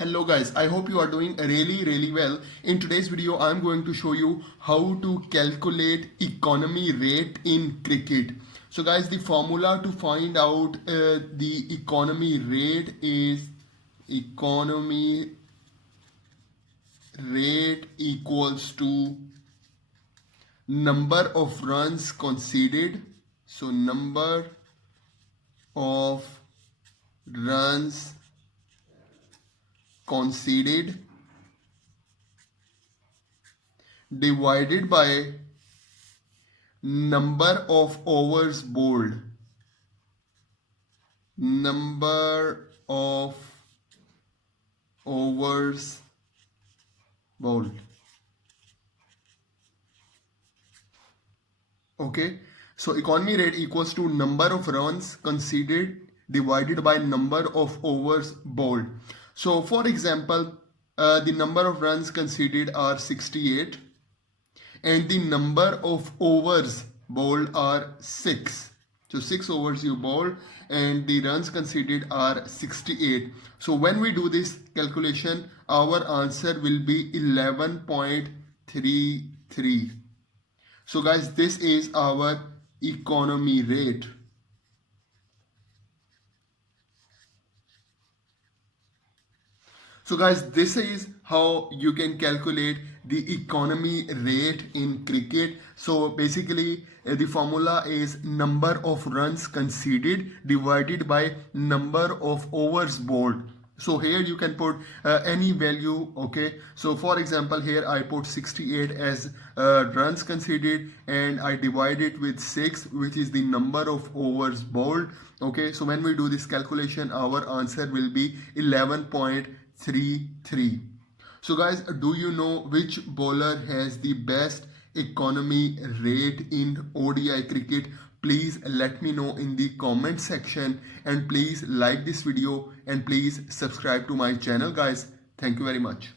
Hello guys, I hope you are doing really well. In today's video, I'm going to show you how to calculate economy rate in cricket. So guys, the formula to find out the economy rate is economy rate equals to number of runs conceded. So number of runs conceded divided by number of overs bowled. Number of overs bowled. Okay, so economy rate equals to number of runs conceded divided by number of overs bowled. So for example, the number of runs conceded are 68 and the number of overs bowled are 6. So 6 overs you bowl and the runs conceded are 68. So when we do this calculation, our answer will be 11.33. So guys, this is our economy rate. So guys, this is how you can calculate the economy rate in cricket. So basically the formula is number of runs conceded divided by number of overs bowled. So here you can put any value, okay. So for example, here I put 68 as runs conceded and I divide it with 6, which is the number of overs bowled, okay. So when we do this calculation, our answer will be 11.33. So guys, do you know which bowler has the best economy rate in ODI cricket? Please let me know in the comment section, and please like this video and please subscribe to my channel guys. Thank you very much.